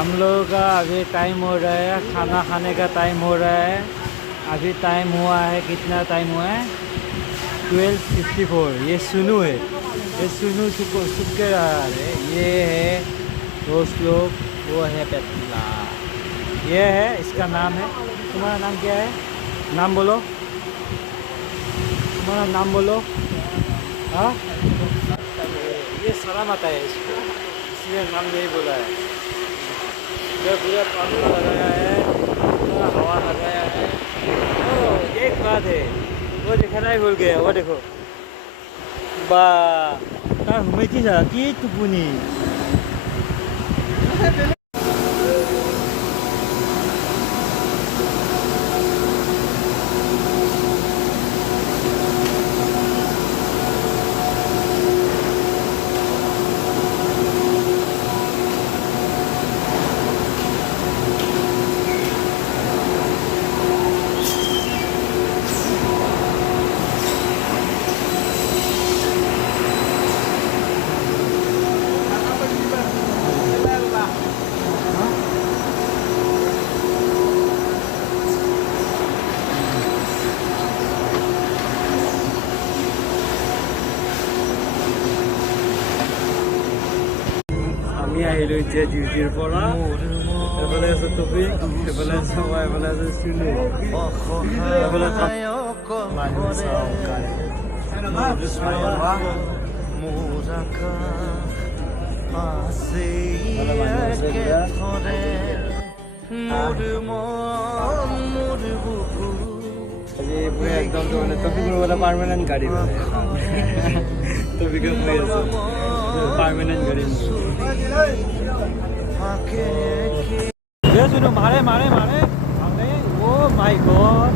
हम लोगों का अभी टाइम हो रहा है, खाना खाने का टाइम हो रहा है। अभी टाइम हुआ है, कितना टाइम हुआ है? 12:54। ये सुनू है, ये सुनू सुख के रहा है। ये है दोस्त लोग, वो है पेटला। ये है, इसका नाम है। तुम्हारा नाम क्या है? नाम बोलो, तुम्हारा नाम बोलो। हाँ, ये सलाम आता है इसको, इसलिए नाम नहीं बोला है। इधर पूरा पंखा लगाया है, पूरा हवा लगाया है। ओ, एक बात है, वो दिखाना ही भूल गया। वो देखो बा ता घूमे की जा की टुपुनी। আমি আহিলোঁ এতিয়া ডিউটিৰ পৰা। এফালে আছে টপি, এফালে আছে মই, এফালে আছে চুনু, এফালে মানুহ চাওঁ কাৰণে। আজি পুৰা একদম মানে টপি কৰিবলৈ পাৰ্মানেণ্ট গাড়ী মানে টপিকে কৈ আছোঁ, পাৰ্মানেণ্ট গাড়ী। Dia sudah mare. Oh my god.